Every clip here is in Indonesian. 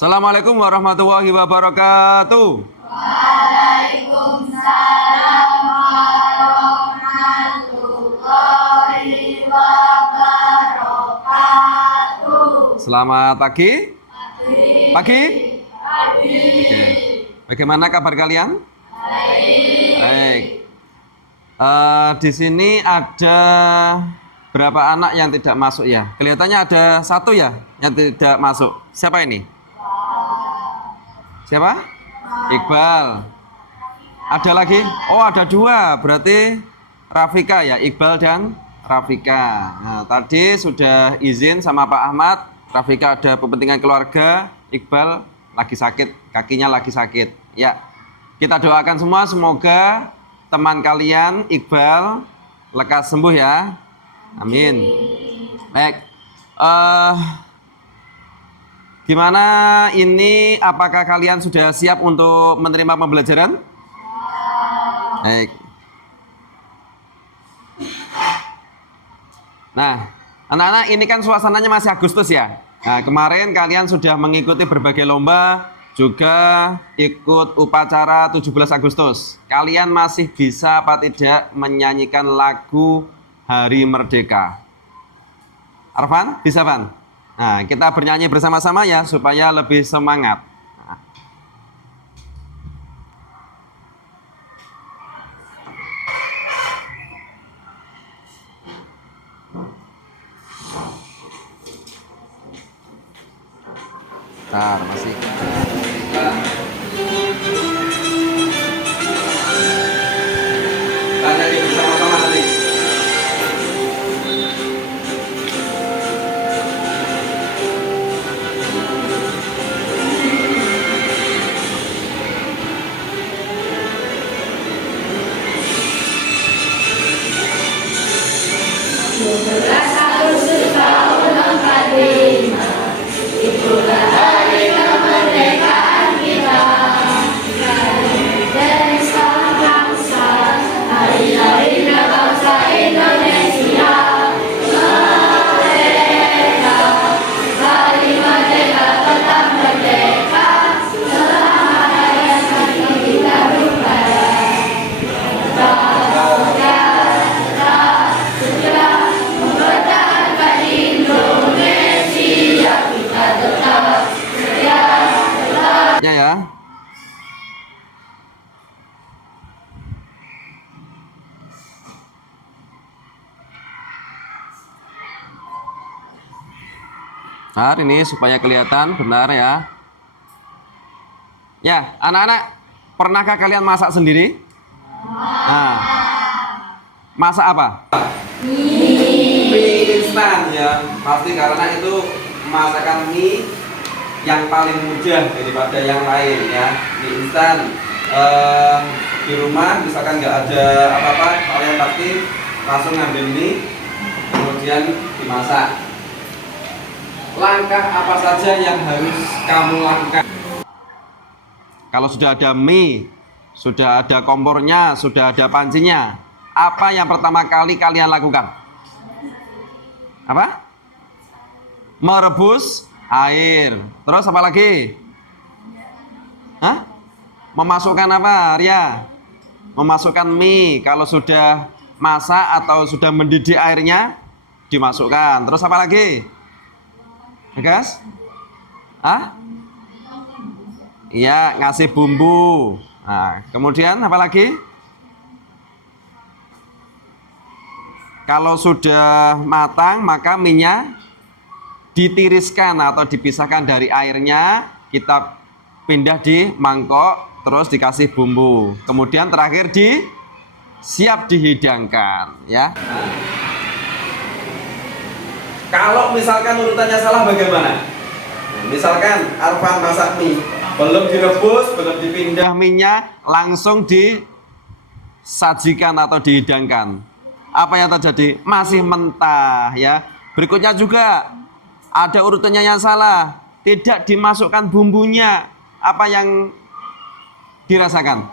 Assalamualaikum warahmatullahi wabarakatuh. Waalaikumsalam warahmatullahi wabarakatuh. Selamat pagi. Pagi. Oke. Bagaimana kabar kalian? Baik. Di sini ada berapa anak yang tidak masuk ya? Kelihatannya ada satu ya yang tidak masuk. Siapa ini? Siapa? Iqbal. Ada lagi? Oh, ada dua. Berarti Rafika ya, Iqbal dan Rafika. Nah, tadi sudah izin sama Pak Ahmad. Rafika ada kepentingan keluarga. Iqbal lagi sakit, kakinya lagi sakit. Ya, kita doakan semua semoga teman kalian Iqbal lekas sembuh ya. Amin. Baik. Gimana ini? Apakah kalian sudah siap untuk menerima pembelajaran? Baik. Nah, anak-anak, ini kan suasananya masih Agustus ya. Nah, kemarin kalian sudah mengikuti berbagai lomba, juga ikut upacara 17 Agustus. Kalian masih bisa apa tidak menyanyikan lagu Hari Merdeka? Arfan, bisa Van? Nah, kita bernyanyi bersama-sama ya, supaya lebih semangat. Bentar, masih. Kita nyanyi bersama-sama nanti. Ya. Nah, ini supaya kelihatan benar ya. Ya, anak-anak, pernahkah kalian masak sendiri? Nah, masak apa? Mie instan ya. Pasti karena itu masakan mie yang paling mudah daripada yang lain ya. Mie instan di rumah misalkan nggak ada apa-apa, kalian pasti langsung ngambil mie kemudian dimasak. Langkah apa saja yang harus kamu lakukan? Kalau sudah ada mie, sudah ada kompornya, sudah ada pancinya, apa yang pertama kali kalian lakukan? Apa? Merebus air. Terus apa lagi? Hah? Memasukkan apa, Arya? Memasukkan mie. Kalau sudah masak atau sudah mendidih airnya, dimasukkan. Terus apa lagi? Gas? Ah? Iya, ngasih bumbu. Nah, kemudian apa lagi? Kalau sudah matang, maka minyak ditiriskan atau dipisahkan dari airnya, kita pindah di mangkok, terus dikasih bumbu. Kemudian terakhir siap dihidangkan, ya. Kalau misalkan urutannya salah bagaimana? Misalkan Arfan masak mie, belum direbus, belum dipindah minyak, langsung disajikan atau dihidangkan. Apa yang terjadi? Masih mentah ya. Berikutnya juga ada urutannya yang salah, tidak dimasukkan bumbunya. Apa yang dirasakan?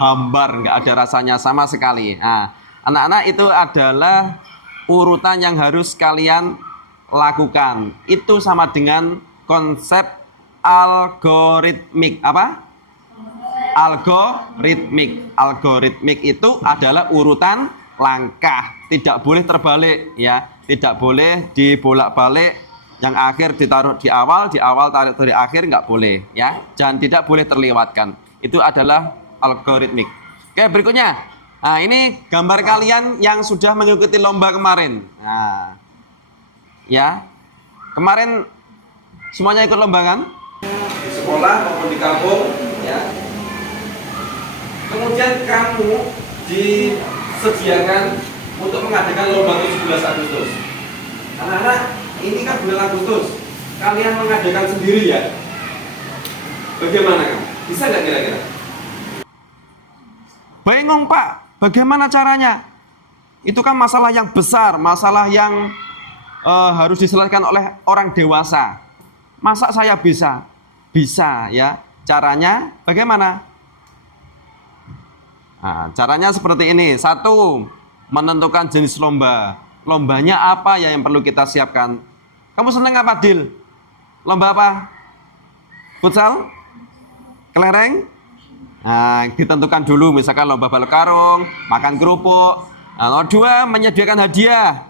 Hambar, nggak ada rasanya sama sekali. Nah, anak-anak, itu adalah urutan yang harus kalian lakukan. Itu sama dengan konsep algoritmik. Apa? Algoritmik. Algoritmik itu adalah urutan langkah, tidak boleh terbalik ya, tidak boleh dibolak-balik. Yang akhir ditaruh di awal taruh di akhir, nggak boleh ya. Tidak boleh terlewatkan. Itu adalah algoritmik. Oke, berikutnya. Nah, ini gambar kalian yang sudah mengikuti lomba kemarin. Nah, ya. Kemarin semuanya ikut lomba kan? Di sekolah maupun di kampung ya. Kemudian kamu disediakan untuk mengadakan lomba 17 Agustus. Anak-anak, ini kan bulan Agustus. Kalian mengadakan sendiri ya? Bagaimana kamu? Bisa nggak kira-kira? Bingung Pak, bagaimana caranya? Itu kan masalah yang besar, masalah yang harus diselesaikan oleh orang dewasa. Masa saya bisa? Bisa ya. Caranya bagaimana? Nah, caranya seperti ini. 1, menentukan jenis lomba. Lombanya apa ya yang perlu kita siapkan? Kamu senang apa, Dil? Lomba apa? Futsal? Kelereng? Nah, ditentukan dulu, misalkan lomba balok karung, makan kerupuk. Nah, 2, menyediakan hadiah.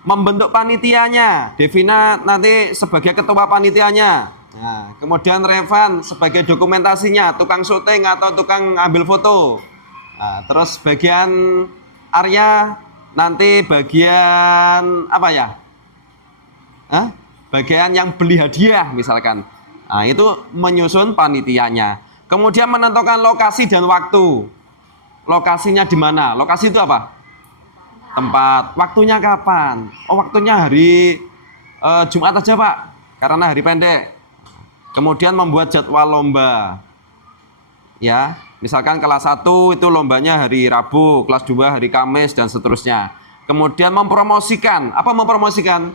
Membentuk panitianya. Devina nanti sebagai ketua panitianya. Nah, kemudian Revan sebagai dokumentasinya, tukang syuting atau tukang ambil foto. Nah, terus bagian Arya nanti bagian apa ya? Bagian yang beli hadiah misalkan. Nah, itu menyusun panitianya. Kemudian menentukan lokasi dan waktu. Lokasinya di mana? Lokasi itu apa? Tempat. Waktunya kapan? Oh, waktunya hari Jumat aja Pak, karena hari pendek. Kemudian membuat jadwal lomba. Ya, misalkan kelas 1 itu lombanya hari Rabu, kelas 2 hari Kamis dan seterusnya. Kemudian mempromosikan. Apa mempromosikan?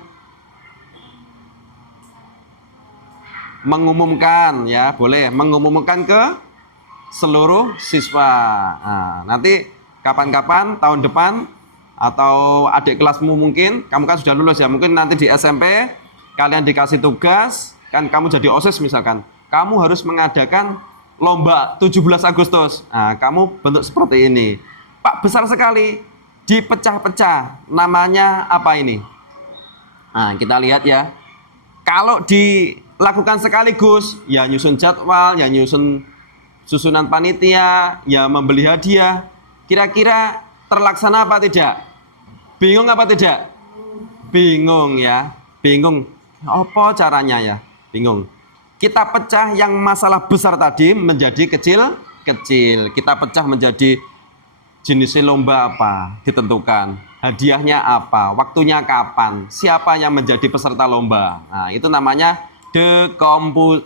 Mengumumkan ya, boleh mengumumkan ke seluruh siswa. Nah, nanti kapan-kapan tahun depan atau adik kelasmu mungkin, kamu kan sudah lulus ya, mungkin nanti di SMP kalian dikasih tugas, kan kamu jadi OSIS misalkan, kamu harus mengadakan lomba 17 Agustus. Nah, kamu bentuk seperti ini. Pak, besar sekali, dipecah-pecah, namanya apa ini? Nah, kita lihat ya. Kalau dilakukan sekaligus, ya nyusun jadwal, ya nyusun susunan panitia, ya membeli hadiah, kira-kira terlaksana apa tidak? Bingung apa tidak? Bingung ya, bingung. Apa caranya ya? Bingung. Kita pecah yang masalah besar tadi menjadi kecil-kecil. Kita pecah menjadi jenis lomba apa, ditentukan. Hadiahnya apa, waktunya kapan, siapa yang menjadi peserta lomba. Nah, itu namanya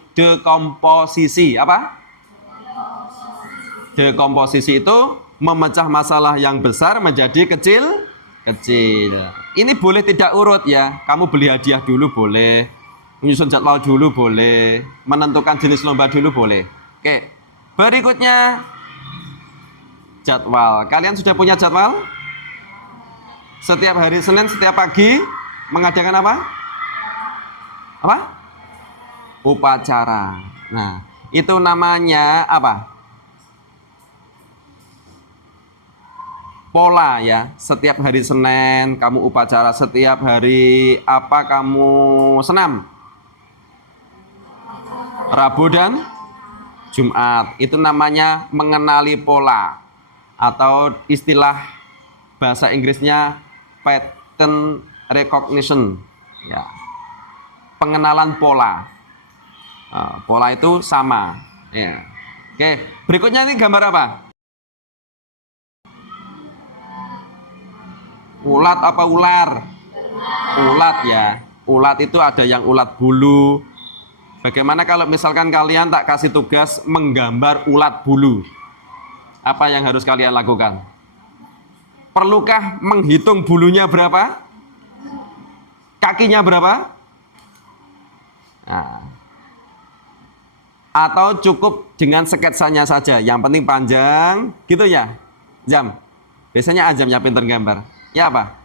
dekomposisi. Apa? Dekomposisi itu memecah masalah yang besar menjadi kecil-kecil. Ini boleh tidak urut ya. Kamu beli hadiah dulu boleh, menyusun jadwal dulu boleh, menentukan jenis lomba dulu boleh. Oke, berikutnya jadwal. Kalian sudah punya jadwal? Setiap hari Senin, setiap pagi mengadakan apa? Apa? Upacara. Nah, itu namanya apa? Pola ya. Setiap hari Senin kamu upacara, setiap hari apa kamu senam? Rabu dan Jumat. Itu namanya mengenali pola, atau istilah bahasa Inggrisnya pattern recognition ya. Pengenalan pola. Nah, pola itu sama ya. Oke, berikutnya ini gambar apa? Ulat apa ular? Ulat ya. Ulat itu ada yang ulat bulu. Bagaimana kalau misalkan kalian tak kasih tugas menggambar ulat bulu? Apa yang harus kalian lakukan? Perlukah menghitung bulunya berapa? Kakinya berapa? Nah. Atau cukup dengan sketsanya saja, yang penting panjang, gitu ya? Jam. Biasanya Ajam yang pintar gambar. Ya apa?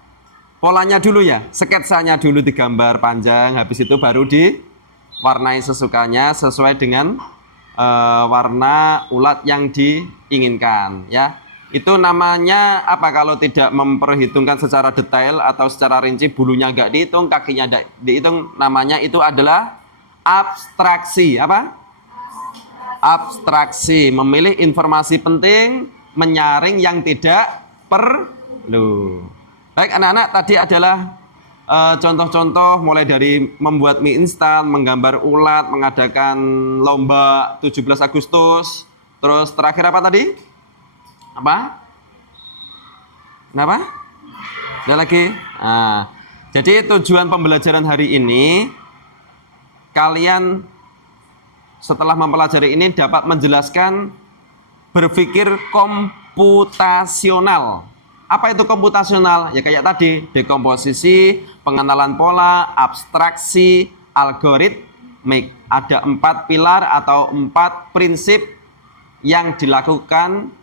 Polanya dulu ya, sketsanya dulu digambar panjang, habis itu baru warnai sesukanya sesuai dengan warna ulat yang diinginkan ya. Itu namanya apa kalau tidak memperhitungkan secara detail atau secara rinci, bulunya nggak dihitung, kakinya nggak dihitung, namanya itu adalah abstraksi. Apa? Abstraksi, memilih informasi penting, menyaring yang tidak perlu. Baik anak-anak, tadi adalah contoh-contoh mulai dari membuat mie instan, menggambar ulat, mengadakan lomba 17 Agustus. Terus terakhir apa tadi? Apa? Kenapa? Ada lagi? Nah, jadi tujuan pembelajaran hari ini, kalian setelah mempelajari ini dapat menjelaskan berpikir komputasional. Apa itu komputasional? Ya kayak tadi, dekomposisi, pengenalan pola, abstraksi, algoritmik. Ada 4 pilar atau 4 prinsip yang dilakukan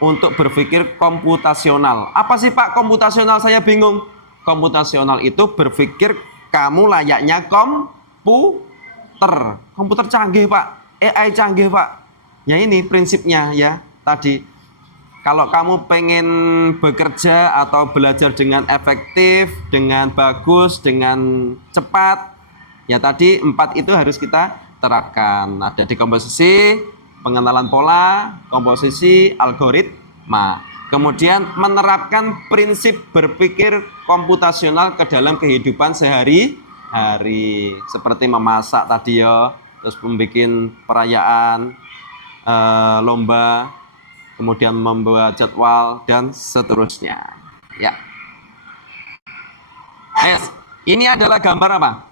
untuk berpikir komputasional. Apa sih Pak komputasional? Saya bingung. Komputasional itu berpikir kamu layaknya komputer. Komputer canggih Pak, AI canggih Pak. Ya ini prinsipnya ya tadi. Kalau kamu pengen bekerja atau belajar dengan efektif, dengan bagus, dengan cepat, ya tadi 4 itu harus kita terapkan. Ada dekomposisi, pengenalan pola, komposisi, algoritma. Kemudian menerapkan prinsip berpikir komputasional ke dalam kehidupan sehari-hari. Seperti memasak tadi ya, terus membuat perayaan, lomba, kemudian membuat jadwal, dan seterusnya. Ya. Ini adalah gambar apa?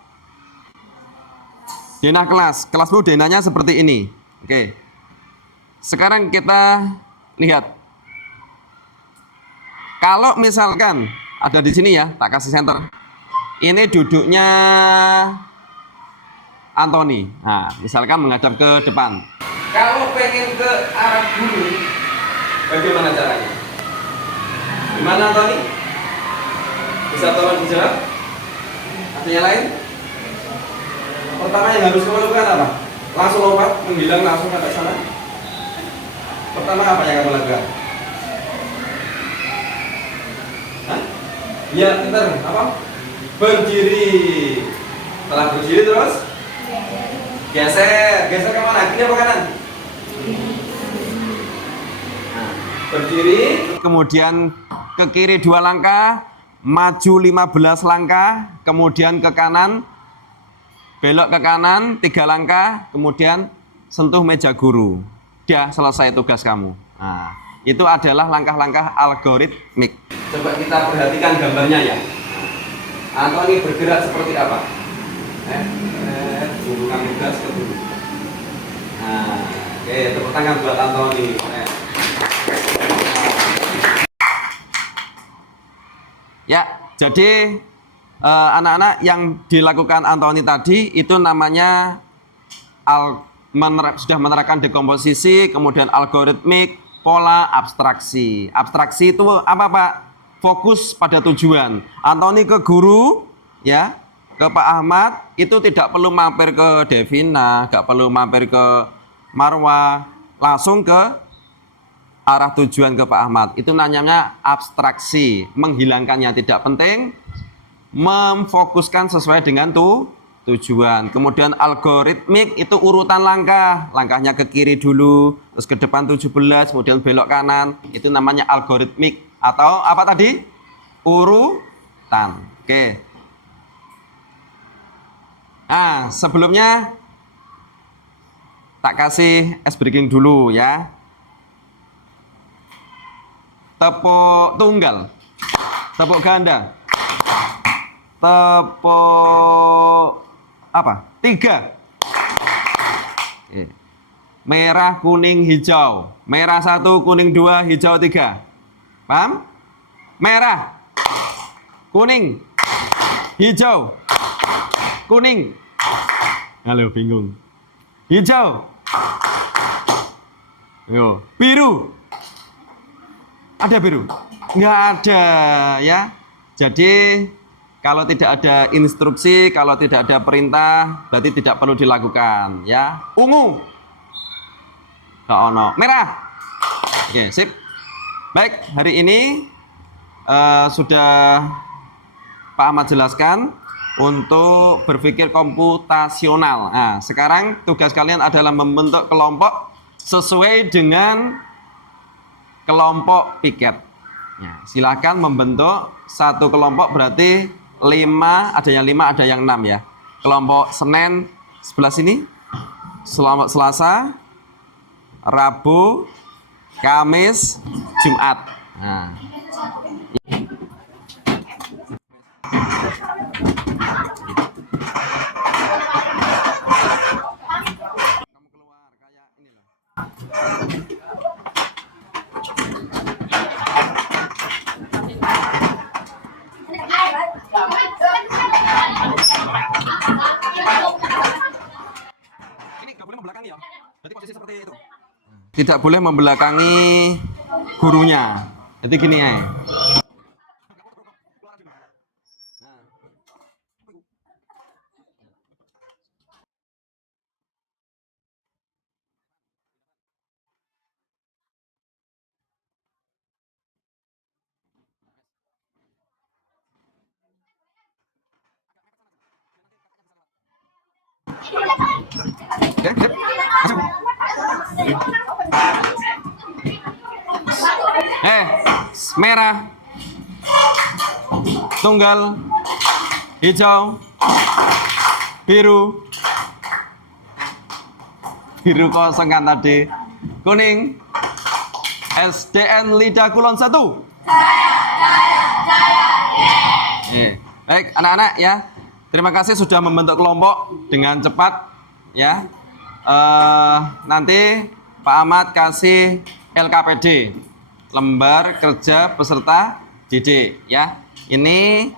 Denah kelas. Kelasmu denahnya seperti ini. Oke. Sekarang kita lihat. Kalau misalkan ada di sini ya, tak kasih center. Ini duduknya Anthony. Nah, misalkan menghadap ke depan. Kalau pengen ke arah guru, bagaimana caranya? Gimana Anthony? Bisa tolong dijawab? Ada yang lain? Pertama yang harus kamu lakukan apa? Langsung lompat, menghilang langsung ke sana. Pertama apa yang kamu lakukan? Hah? Ya, pintar. Apa? Berdiri. Setelah berdiri terus geser. Geser ke mana? Kiri apa kanan? Nah, berdiri. Kemudian ke kiri 2 langkah, maju 15 langkah, kemudian ke kanan, belok ke kanan 3 langkah, kemudian sentuh meja guru. Dia selesai tugas kamu. Nah, itu adalah langkah-langkah algoritmik. Coba kita perhatikan gambarnya ya. Anthony bergerak seperti apa? Hubungan tugas ke guru. Nah, oke, tepuk tangan buat Anthony. Ya, jadi anak-anak yang dilakukan Anthony tadi itu namanya sudah menerapkan dekomposisi, kemudian algoritmik, pola, abstraksi. Abstraksi itu apa Pak? Fokus pada tujuan. Anthony ke guru, ya, ke Pak Ahmad, itu tidak perlu mampir ke Devina, nggak perlu mampir ke Marwa, langsung ke arah tujuan ke Pak Ahmad. Itu namanya abstraksi, menghilangkan yang tidak penting, memfokuskan sesuai dengan tujuan. Kemudian algoritmik itu urutan langkah. Langkahnya ke kiri dulu, terus ke depan 17, kemudian belok kanan. Itu namanya algoritmik. Atau apa tadi? Urutan. Oke. Nah, sebelumnya tak kasih ice breaking dulu ya. Tepuk tunggal, tepuk ganda, tepuk apa? 3. Oke. Merah, kuning, hijau. Merah 1, kuning 2, hijau 3. Paham? Merah, kuning, hijau, kuning. Halo, bingung. Hijau. Yo, biru. Ada biru? Nggak ada ya. Jadi Kalau tidak ada instruksi, kalau tidak ada perintah, berarti tidak perlu dilakukan, ya. Ungu. Gak ono. Merah. Oke, sip. Baik, hari ini sudah Pak Ahmad jelaskan untuk berpikir komputasional. Nah, sekarang tugas kalian adalah membentuk kelompok sesuai dengan kelompok piket. Ya, silakan membentuk satu kelompok berarti 5, ada yang 5, ada yang 6 ya. Kelompok Senin sebelah sini, Selasa, Rabu, Kamis, Jumat. Nah. Kamu keluar kayak ini loh. Ini nggak boleh membelakangi ya. Berarti posisi seperti itu. Tidak boleh membelakangi gurunya. Jadi gini ya. Oke, sip. Masuk. Merah, tunggal, hijau, biru, biru kosong kan tadi, kuning, SDN Lidah Kulon 1. Baik anak-anak ya, terima kasih sudah membentuk kelompok dengan cepat ya. Nanti Pak Ahmad kasih LKPD, lembar kerja peserta didik ya. Ini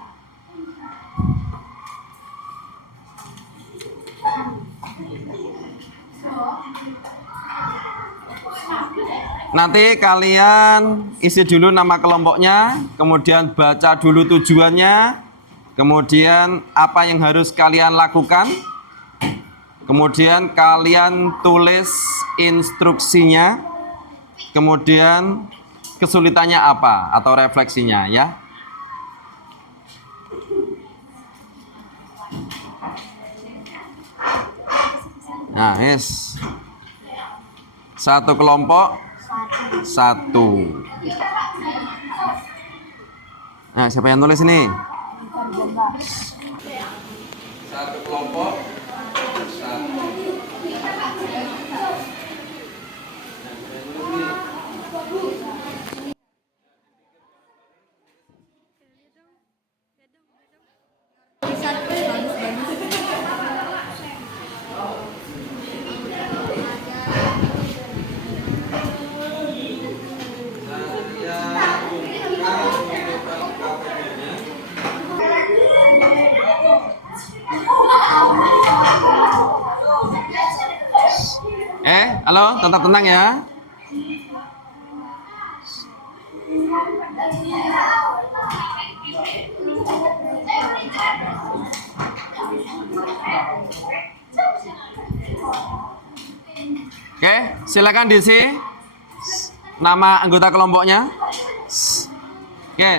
nanti kalian isi dulu nama kelompoknya, kemudian baca dulu tujuannya, kemudian apa yang harus kalian lakukan, kemudian kalian tulis instruksinya, kemudian kesulitannya apa atau refleksinya ya. Nah, yes. Satu kelompok, satu. Nah, siapa yang tulis ini? Satu kelompok, satu. Halo, tetap tenang ya. Oke, silakan diisi nama anggota kelompoknya. Oke,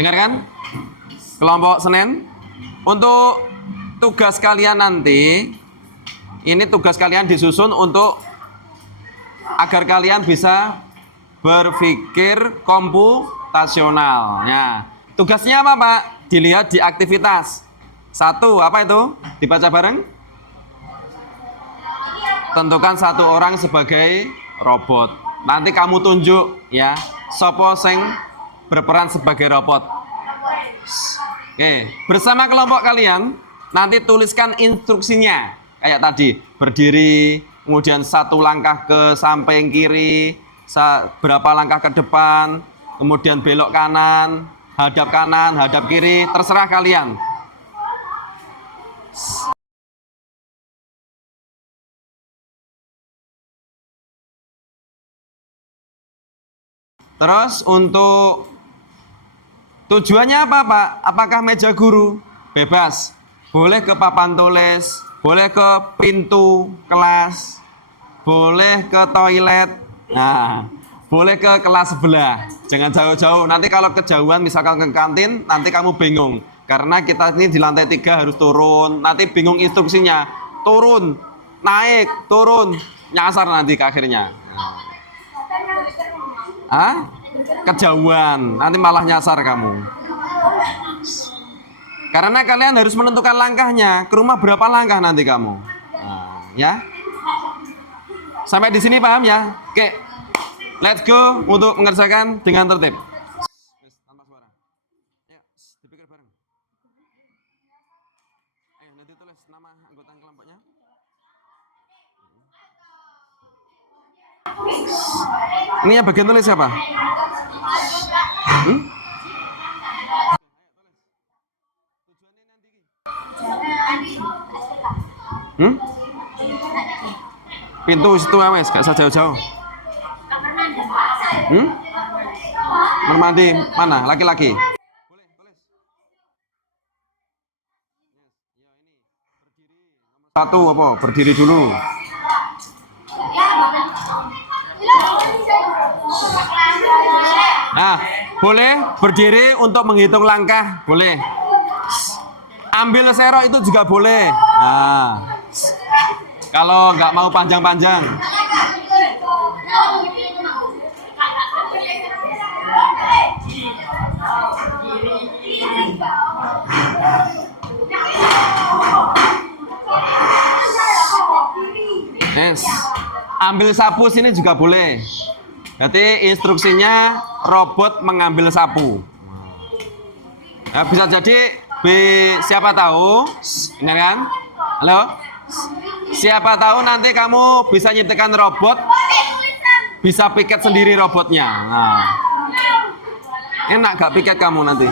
dengarkan. Kelompok Senin. Untuk tugas kalian nanti, ini tugas kalian disusun untuk agar kalian bisa berpikir komputasional. Ya, tugasnya apa, Pak? Dilihat di aktivitas. 1, apa itu? Dibaca bareng. Tentukan 1 orang sebagai robot. Nanti kamu tunjuk ya, sopo sing berperan sebagai robot. Oke, bersama kelompok kalian nanti tuliskan instruksinya kayak tadi, berdiri, kemudian 1 langkah ke samping kiri, berapa langkah ke depan, kemudian belok kanan, hadap kiri, terserah kalian. Terus untuk Tujuannya apa, Pak? Apakah meja guru? Bebas. Boleh ke papan tulis, boleh ke pintu kelas, boleh ke toilet. Nah, boleh ke kelas sebelah. Jangan jauh-jauh. Nanti kalau kejauhan misalkan ke kantin, nanti kamu bingung. Karena kita ini di lantai 3 harus turun. Nanti bingung instruksinya. Turun, naik, turun. Nyasar nanti ke akhirnya. Hah? Kejauhan. Nanti malah nyasar kamu. Karena kalian harus menentukan langkahnya. Ke rumah berapa langkah nanti kamu? Nah, ya. Sampai di sini paham ya? Oke. Let's go untuk mengerjakan dengan tertib. Tanpa suara. Ya, dipikir bareng. Nanti tulis nama anggota kelompoknya. Ini yang bagian tulis siapa? Pintu situ wes, gak usah jauh-jauh. Kamar mandi mana? Laki-laki. Satu apa? Berdiri dulu. Nah, boleh berdiri untuk menghitung langkah, boleh. Ambil serok itu juga boleh. Nah, kalau nggak mau panjang-panjang. Yes. Ambil sapu sini juga boleh. Jadi instruksinya robot mengambil sapu. Nah, bisa jadi siapa tahu, ingat kan? Halo? Siapa tahu nanti kamu bisa nyiptakan robot, bisa piket sendiri robotnya. Nah, enak gak piket kamu nanti?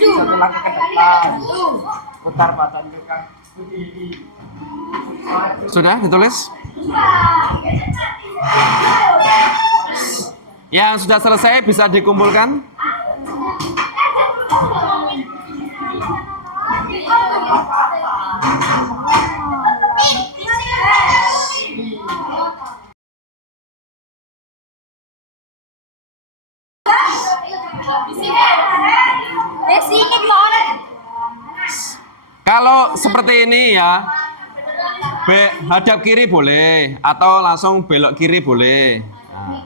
Satu langkah ke depan. Putar badan juga. Sudah ditulis? Yang sudah selesai bisa dikumpulkan? Kalau seperti ini ya, hadap kiri boleh atau langsung belok kiri boleh. Nah,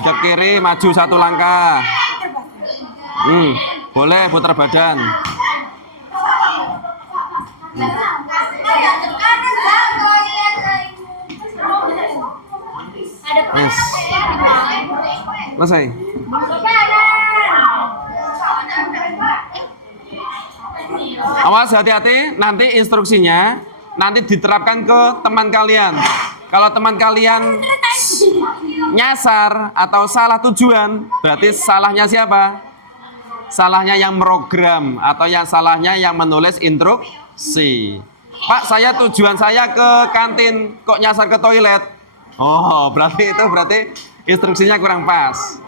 hadap kiri maju satu langkah. Boleh putar badan. Yes. Selesai. Awas, hati-hati, nanti instruksinya nanti diterapkan ke teman kalian. Kalau teman kalian nyasar atau salah tujuan, berarti salahnya siapa? Salahnya yang program atau yang salahnya yang menulis instruksi. Pak, tujuan saya ke kantin, kok nyasar ke toilet? Oh, berarti instruksinya kurang pas.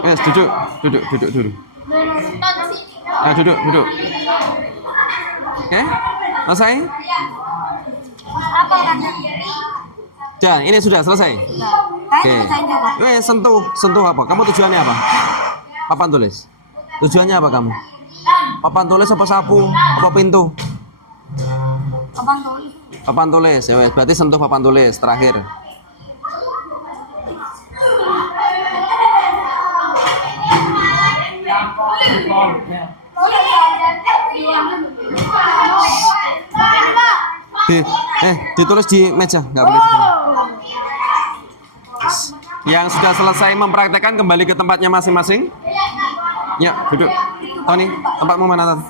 duduk dulu. Nah, duduk. Oke, selesai? Apa kan? Dan ini sudah selesai. Oke. Sentuh apa? Kamu tujuannya apa? Papan tulis. Tujuannya apa kamu? Papan tulis apa sapu? Apa pintu? Abang tulis. Papan tulis. Ya wes, berarti sentuh papan tulis terakhir. Ditulis di meja, nggak boleh. Yang sudah selesai mempraktekkan kembali ke tempatnya masing-masing. Ya, duduk. Tony, tempatmu mana, Ton?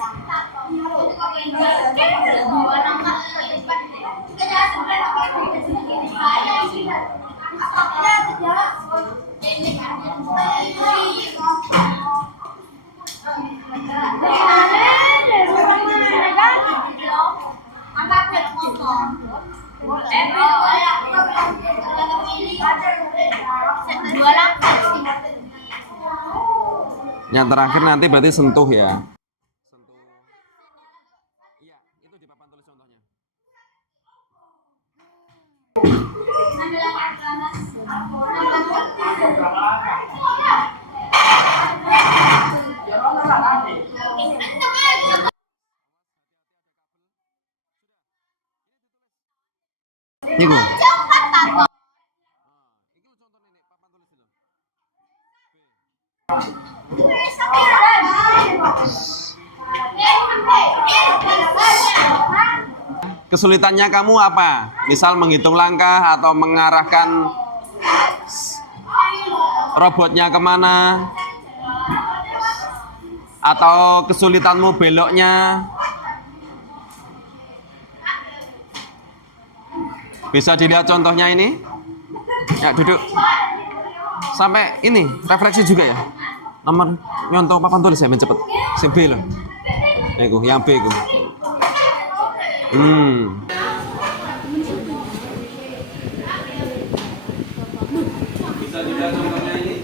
Yang terakhir nanti berarti sentuh ya. Sentuh. Iya, itu di papan tulis contohnya. Iku. Kesulitannya kamu apa? Misal menghitung langkah atau mengarahkan robotnya kemana? Atau kesulitanmu beloknya? Bisa dilihat contohnya ini? Ya, duduk. Sampai ini, refleksi juga ya? Nomor nyontoh papan tulis ya, cepet. Si B loh. Iku, yang B iku. Bisa dilihat contohnya ini?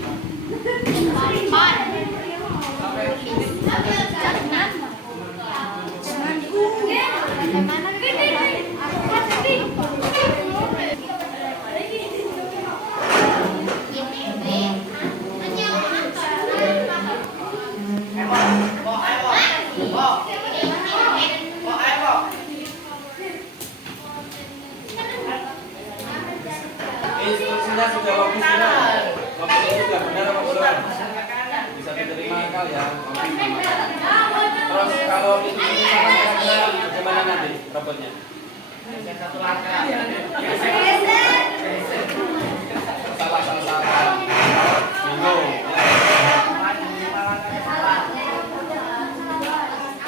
Instruksinya sudah logis benar. Logisnya sudah benar apa belum? Bisa diterima akal ya. Terus kalau itu misalkan bagaimana nanti robotnya? Satu langkah. Salah. Bingung.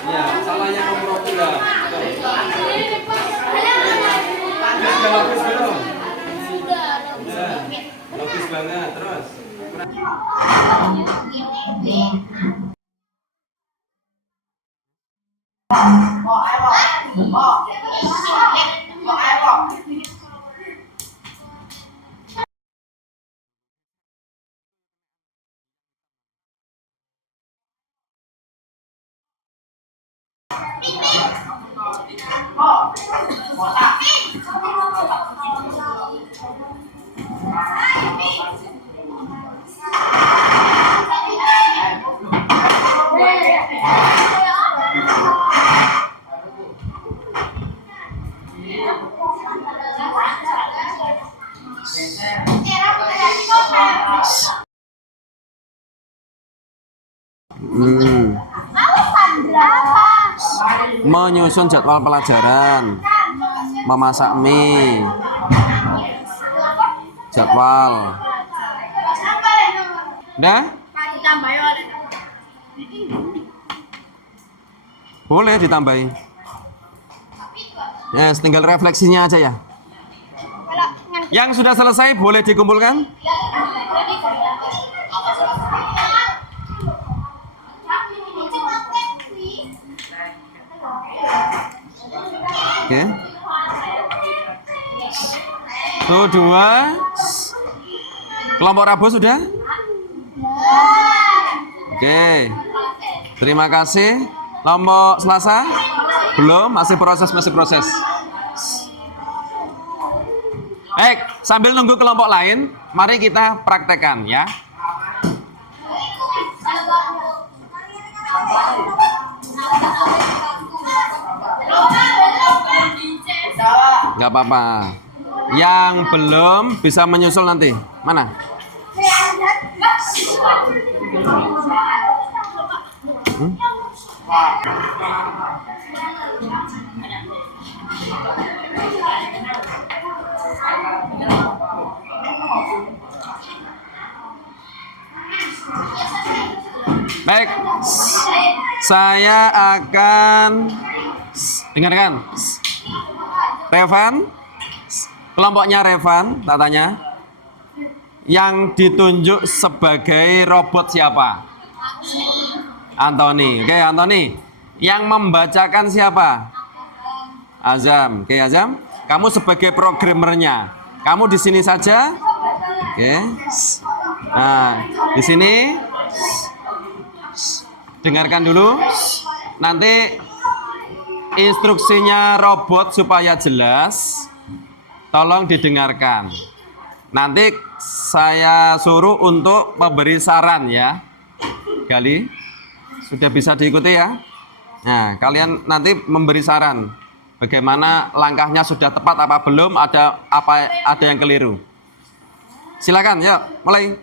Ya, salahnya kompromi ya. Ini sudah logis belum? Logis banget, terus. Menyusun jadwal pelajaran, memasak mie, jadwal. Udah? Boleh ditambahin. Ya, yes, tinggal refleksinya aja ya. Yang sudah selesai boleh dikumpulkan. Oke. Tuh, 2. Kelompok Rabu sudah? Oke. Terima kasih. Kelompok Selasa? Belum, masih proses, masih proses. Baik, sambil nunggu kelompok lain, mari kita praktekkan ya. Nggak apa-apa. Yang belum bisa menyusul nanti. Mana? Baik, saya akan dengarkan. Revan, kelompoknya Revan, tatanya. Yang ditunjuk sebagai robot siapa? Anthony. Oke, Anthony. Yang membacakan siapa? Azam. Oke, Azam. Kamu sebagai programmernya. Kamu di sini saja. Oke. Nah, di sini. Dengarkan dulu. Nanti instruksinya robot supaya jelas. Tolong didengarkan. Nanti saya suruh untuk memberi saran ya. Gali, sudah bisa diikuti ya. Nah, kalian nanti memberi saran. Bagaimana langkahnya sudah tepat apa belum? Ada yang keliru. Silakan, ya, mulai.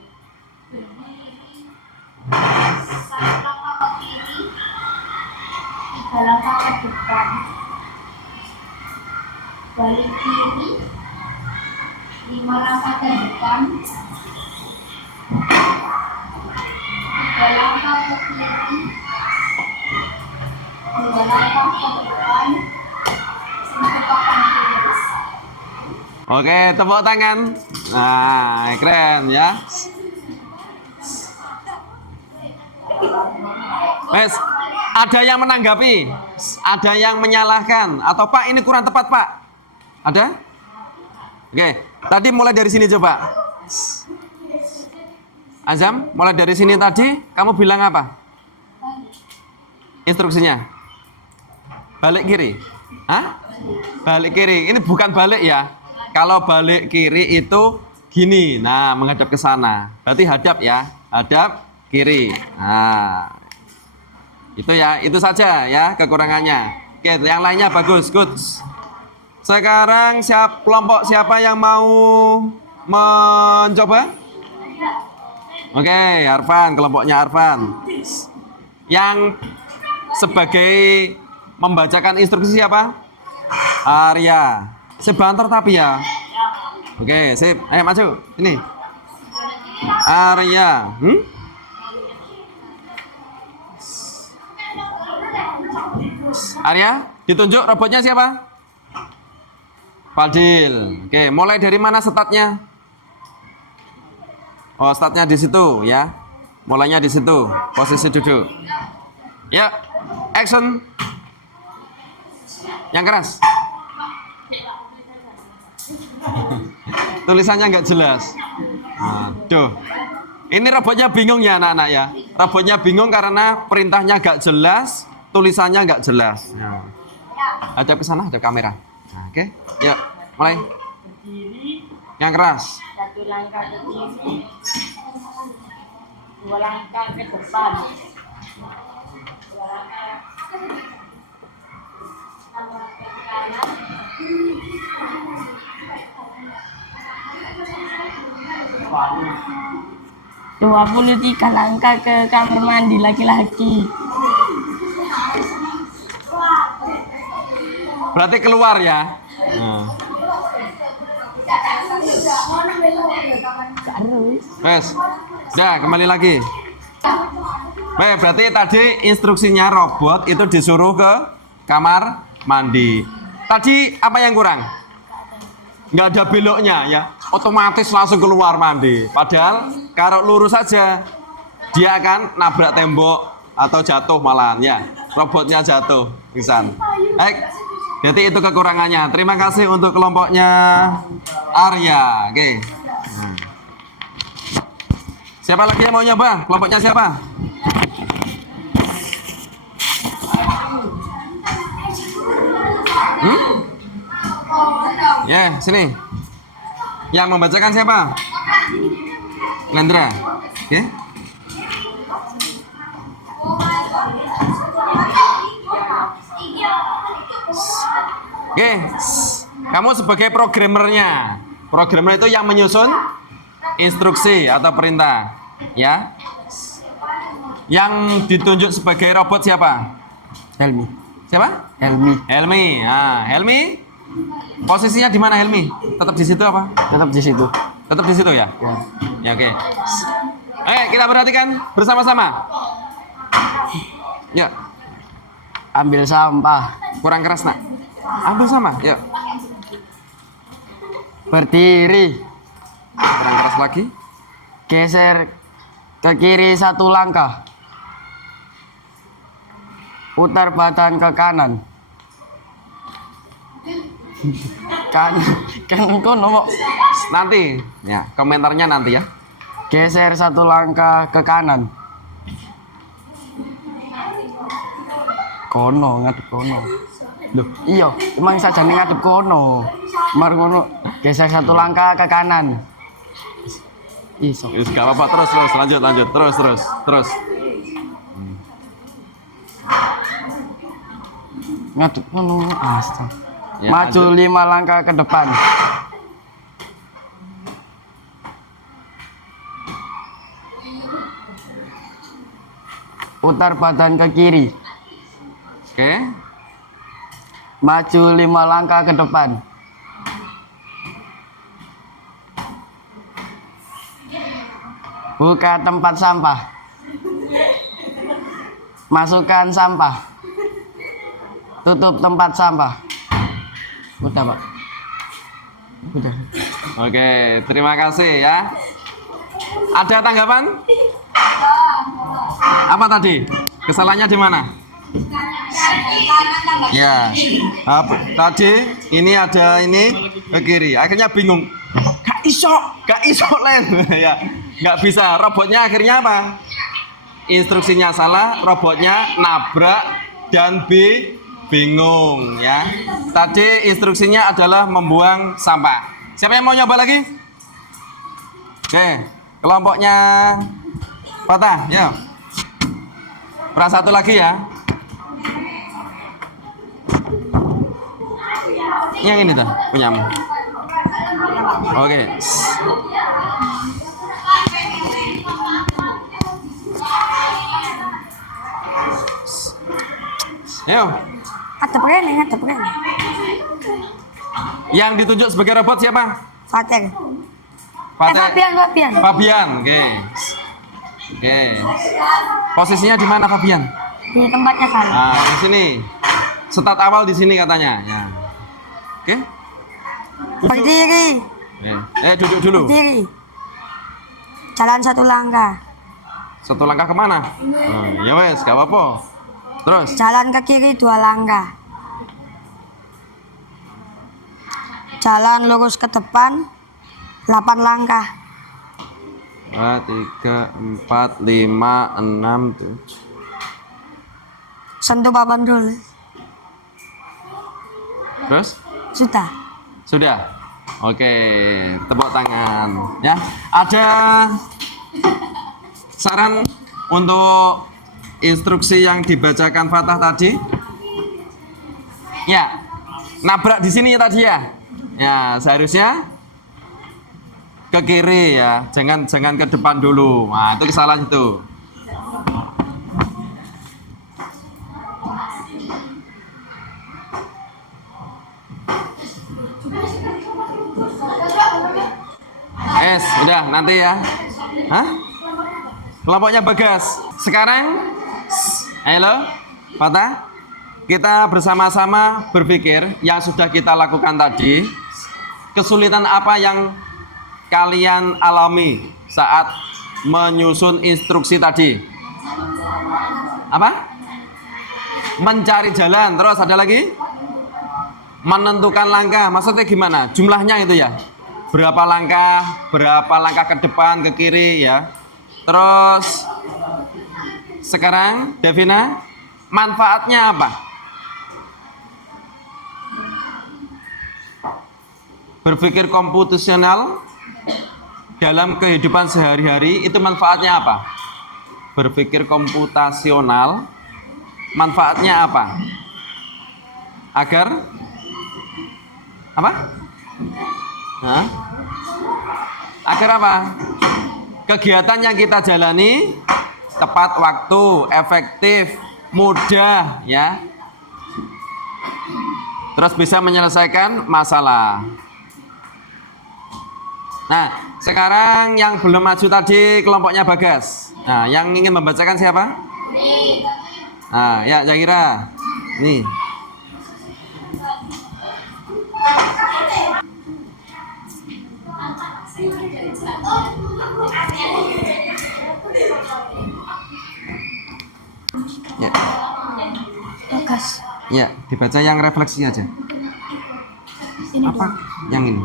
Langkah ke depan, balik kiri, 5 langkah ke depan, 3 langkah ke kiri, 2 langkah ke depan, 1 papan lurus. Oke, tepuk tangan. Nah, keren ya. Wes, ada yang menanggapi, ada yang menyalahkan, atau Pak ini kurang tepat Pak? Ada? Oke, tadi mulai dari sini coba. Azam, mulai dari sini tadi, kamu bilang apa? Instruksinya? Balik kiri? Hah? Balik kiri, ini bukan balik ya. Kalau balik kiri itu gini, nah menghadap ke sana. Berarti hadap ya, hadap kiri. Nah, itu ya, itu saja ya kekurangannya. Oke, yang lainnya bagus, good. Sekarang kelompok siapa yang mau mencoba? Oke, Arfan, kelompoknya Arfan. Yang sebagai membacakan instruksi siapa? Arya. Sebentar tapi ya. Oke, sip. Ayo maju. Ini. Arya. Arya, ditunjuk robotnya siapa? Fadil. Oke, mulai dari mana startnya? Oh, startnya di situ ya. Mulainya di situ. Posisi duduk. Ya, action. Yang keras. Tulisannya nggak jelas. Aduh. Ini robotnya bingung ya anak-anak ya. Robotnya bingung karena perintahnya nggak jelas. Tulisannya nggak jelas. Nah. Hadap ke sana, hadap kamera. Nah, oke, yuk, mulai. Yang keras. 1 langkah ke kiri, 2 langkah ke depan, 2 langkah ke kanan, 23 langkah ke kamar mandi laki-laki. Berarti keluar ya. Nah. Wes, udah kembali lagi. Baik, berarti tadi instruksinya robot itu disuruh ke kamar mandi. Tadi apa yang kurang? Nggak ada beloknya ya, otomatis langsung keluar mandi. Padahal kalau lurus saja dia akan nabrak tembok atau jatuh malahan ya. Robotnya jatuh, pingsan. Baik. Jadi itu kekurangannya. Terima kasih untuk kelompoknya Arya. Oke. Nah. Siapa lagi yang mau nyoba? Kelompoknya siapa? Ya, sini. Yang membacakan siapa? Lendra. Oke. Oke. Kamu sebagai programmernya. Programmer itu yang menyusun instruksi atau perintah, ya. Yang ditunjuk sebagai robot siapa? Helmi. Siapa? Helmi. Helmi. Nah, Helmi. Posisinya di mana Helmi? Tetap di situ apa? Tetap di situ. Tetap di situ ya? Ya. Ya, oke. Kita perhatikan bersama-sama. Ya, Ambil sampah. kurang keras nak. Ambil sama. Ya, Berdiri. kurang keras lagi. Geser ke kiri 1 langkah. Putar badan ke kanan. Kanan kono kok. Nanti, ya komentarnya nanti ya. Geser 1 langkah ke kanan. Kono, ngadep kono. Loh, iya, emang sajane ngadep kono. Mar ngono, geser 1 langkah ke kanan. Iso. Gak apa-apa, terus, lanjut, terus. Ngadep kono, astaga. Ya, Maju lanjut. 5 langkah ke depan. Putar badan ke kiri. Oke. Maju 5 langkah ke depan. Buka tempat sampah. Masukkan sampah. Tutup tempat sampah. Udah, Pak. Udah. Oke, terima kasih ya. Ada tanggapan? Apa tadi? Kesalahannya di mana? Ya, tadi ini ada ini ke kiri. Akhirnya bingung. Gak iso Len. Ya, gak bisa. Robotnya akhirnya apa? Instruksinya salah, robotnya nabrak dan bingung ya. Tadi instruksinya adalah membuang sampah. Siapa yang mau nyoba lagi? Oke, kelompoknya Patah, ya. Pernah satu lagi ya. Yang ini tuh punyamu. Oke. Yuk. Ngadep rene. Yang ditunjuk sebagai robot siapa? Fatir. Fabian. Fabian. Oke. Posisinya di mana Fabian? Di tempatnya salah. Nah, di sini. Start awal di sini katanya. Ya. Oke. Berdiri. Duduk dulu. Berdiri. Jalan 1 langkah. 1 langkah kemana? Oh, ya wes, gak apa-apa. Terus. Jalan ke kiri 2 langkah. Jalan lurus ke depan 8 langkah. 2, 3, 4, 5, 6, 7. Sentuh papan dulu. Terus? Sudah. Sudah. Oke, tepuk tangan. Ya, ada saran untuk instruksi yang dibacakan Fatah tadi? Ya, nabrak di sini tadi ya. Ya, seharusnya ke kiri ya, jangan ke depan dulu. Nah, itu kesalahan itu. Udah nanti ya. Hah? Kelompoknya Bagas. Sekarang, halo, Fatah. Kita bersama-sama berpikir yang sudah kita lakukan tadi. Kesulitan apa yang kalian alami saat menyusun instruksi tadi? Apa? Mencari jalan. Terus ada lagi? Menentukan langkah. Maksudnya gimana? Jumlahnya itu ya. Berapa langkah ke depan, ke kiri ya. Terus sekarang Devina, manfaatnya apa? berpikir komputasional dalam kehidupan sehari-hari itu manfaatnya apa? Berpikir komputasional manfaatnya apa? Agar apa? Hah? Agar apa? Kegiatan yang kita jalani tepat waktu, efektif, mudah, ya. Terus bisa menyelesaikan masalah. Nah, sekarang yang belum maju tadi kelompoknya Bagas. Nah, yang ingin membacakan siapa? Nah, ya Zahira. Nih. Ya. Bagas. Ya, dibaca yang refleksi aja. Ini Apa? dong. Yang ini.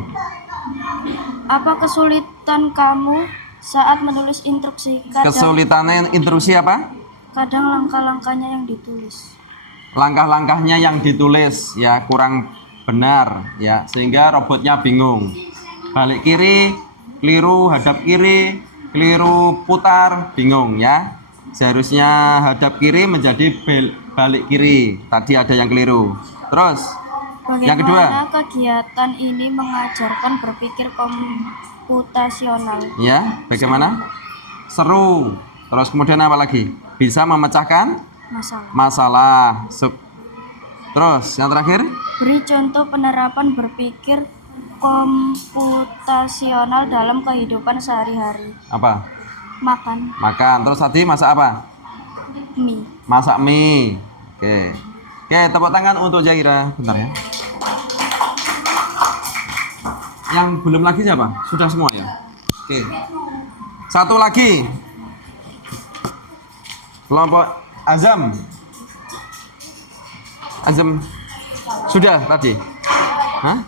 Apa kesulitan kamu saat menulis instruksi? Kesulitannya instruksi apa? Kadang langkah-langkahnya yang ditulis. Langkah-langkahnya yang ditulis ya kurang benar ya, sehingga robotnya bingung. Balik kiri, keliru, hadap kiri, keliru, putar, bingung ya. Seharusnya hadap kiri menjadi balik kiri. Tadi ada yang keliru. Terus yang kedua. Bagaimana kegiatan ini mengajarkan berpikir komputasional? Ya, bagaimana? Seru. Terus kemudian apa lagi? Bisa memecahkan Masalah. masalah. Terus yang terakhir? Beri contoh penerapan berpikir komputasional dalam kehidupan sehari-hari. Apa? Makan Makan. Terus tadi masak apa? mie. Masak mie. Oke. Oke, tepuk tangan untuk Zahira. Bentar ya. Yang belum lagi siapa? Sudah semua ya? Oke. Satu lagi. Kelompok Azam. Azam. Sudah tadi. Hah?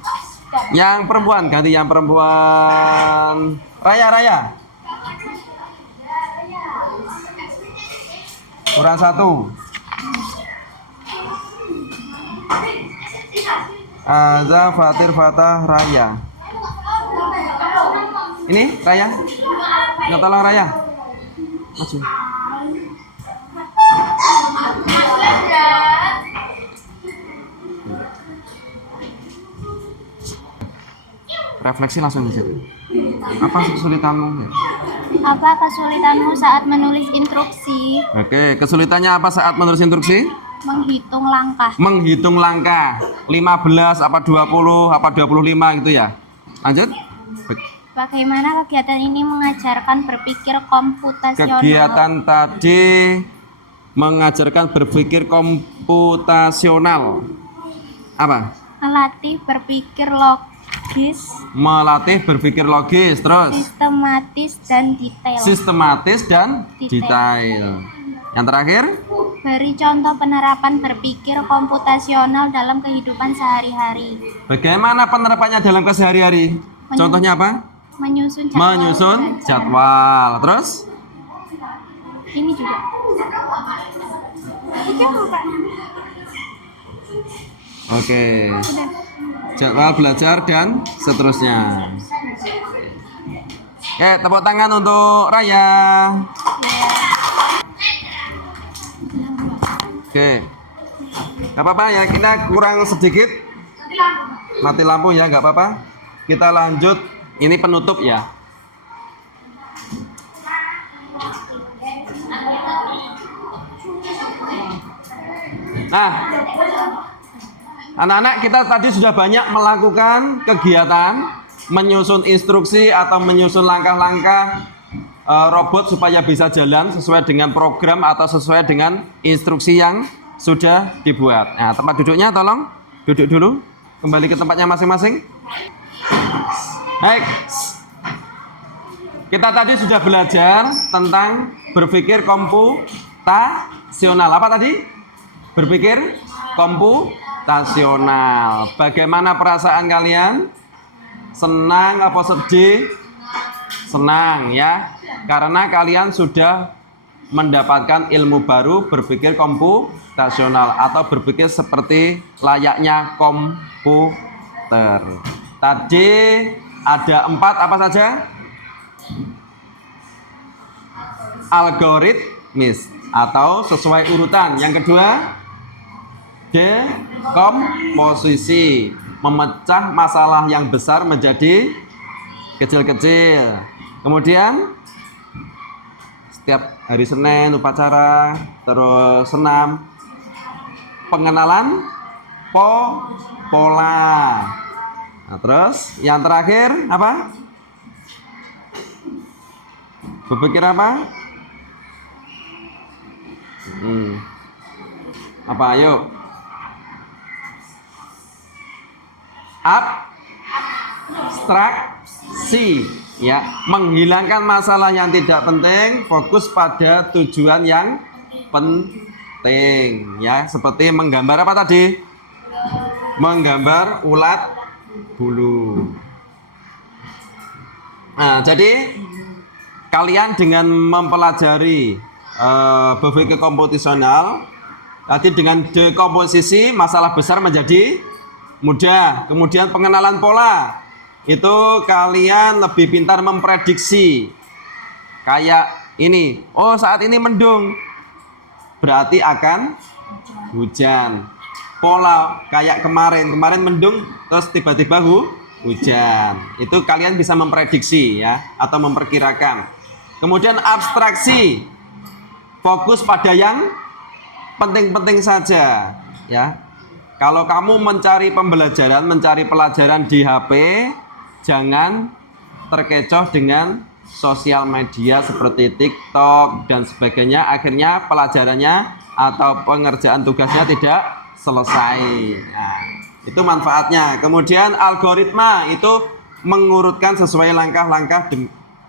Yang perempuan, ganti yang perempuan. Raya. Kurang satu. Azam, Fatir, Fatah, Raya. Ini Raya. Nggak tolong Raya. Maju. Refleksi langsung aja. Apa kesulitanmu? Apa kesulitanmu saat menulis instruksi? Oke, kesulitannya apa saat menulis instruksi? Menghitung langkah. Menghitung langkah. 15 apa 20 apa 25 gitu ya. Lanjut. Bagaimana kegiatan ini mengajarkan berpikir komputasional? Kegiatan tadi mengajarkan berpikir komputasional. Apa? Melatih berpikir logis, Melatih berpikir logis, terus sistematis dan detail. sistematis dan detail. Yang terakhir, Beri contoh penerapan berpikir komputasional dalam kehidupan sehari-hari. bagaimana penerapannya dalam kesehari-hari? Contohnya apa? Menyusun jadwal. Menyusun belajar. jadwal. Terus Ini juga. Ini apa? oke. Sudah. Jadwal belajar dan seterusnya. Oke, tepuk tangan untuk Raya. Oke. Gak apa-apa ya, kita kurang sedikit. Mati lampu ya, gak apa-apa. Kita lanjut. Ini penutup ya. Nah, anak-anak kita tadi sudah banyak melakukan kegiatan menyusun instruksi atau menyusun langkah-langkah robot supaya bisa jalan sesuai dengan program atau sesuai dengan instruksi yang sudah dibuat. Nah, tempat duduknya tolong duduk dulu, kembali ke tempatnya masing-masing. Baik, kita tadi sudah belajar tentang berpikir komputasional. Apa tadi? Berpikir komputasional. Bagaimana perasaan kalian? Senang apa sedih? Senang ya, karena kalian sudah mendapatkan ilmu baru berpikir komputasional atau berpikir seperti layaknya komputer. Tadi ada 4 apa saja? Algoritmis atau sesuai urutan. Yang kedua, dekomposisi, memecah masalah yang besar menjadi kecil-kecil. Kemudian setiap hari Senin upacara, terus senam, pengenalan pola. Nah, terus yang terakhir apa? Berpikir apa? Apa? Ayo. Abstraksi, ya, menghilangkan masalah yang tidak penting, fokus pada tujuan yang penting, ya, seperti menggambar apa tadi? Menggambar ulat bulu. Nah, jadi kalian dengan mempelajari berpikir komputasional, tadi dengan dekomposisi masalah besar menjadi mudah. Kemudian pengenalan pola, itu kalian lebih pintar memprediksi. Kayak ini, oh saat ini mendung, berarti akan hujan. Pola kayak kemarin mendung, terus tiba-tiba hujan. Itu kalian bisa memprediksi, ya, atau memperkirakan. Kemudian abstraksi, fokus pada yang penting-penting saja, ya. Kalau kamu mencari pembelajaran, mencari pelajaran di HP, jangan terkecoh dengan sosial media seperti TikTok dan sebagainya. Akhirnya pelajarannya atau pengerjaan tugasnya tidak selesai. Nah, itu manfaatnya. Kemudian algoritma itu mengurutkan sesuai langkah-langkah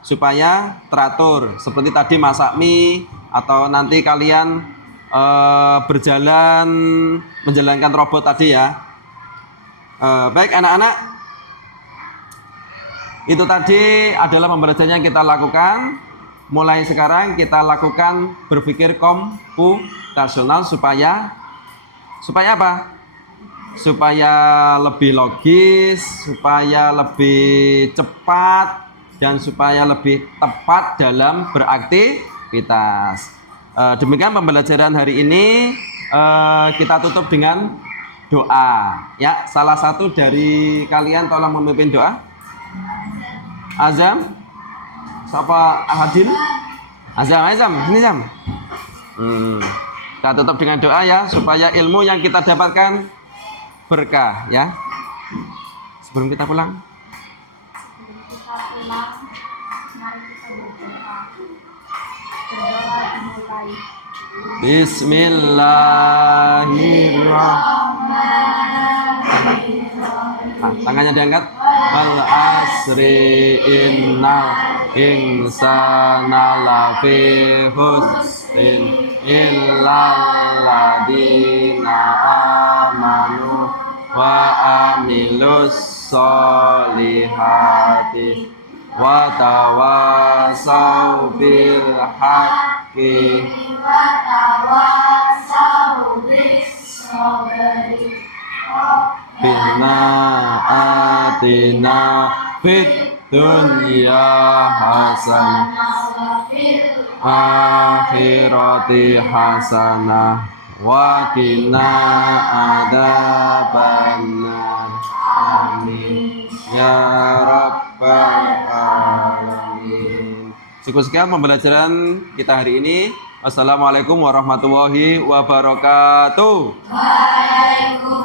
supaya teratur. Seperti tadi masak mie, atau nanti kalian berjalan menjalankan robot tadi, ya. Baik anak-anak, itu tadi adalah pembelajaran yang kita lakukan. Mulai sekarang kita lakukan berpikir komputasional supaya apa? Supaya lebih logis, supaya lebih cepat, dan supaya lebih tepat dalam beraktivitas. Demikian pembelajaran hari ini. Kita tutup dengan doa, ya. Salah satu dari kalian tolong memimpin doa. Azam, siapa? Ahadin? Azam, sini Azam. Kita tutup dengan doa, ya, supaya ilmu yang kita dapatkan berkah, ya. Sebelum kita pulang, mari kita berdoa. Berdoa dimulai. Bismillahirrahmanirrahim. Tangannya diangkat. Wal asri innal insana lafi husrin illal ladzina amanu wa amilus solihati wa tawasau bil haqqi wa tawasau bis sabri. Bina atina fit dunya hasanah akhirati hasanah wa qina adzabannar. Amin ya rabbal alamin. Cukup sekian pembelajaran kita hari ini. Wassalamualaikum warahmatullahi wabarakatuh. Waalaikumsalam.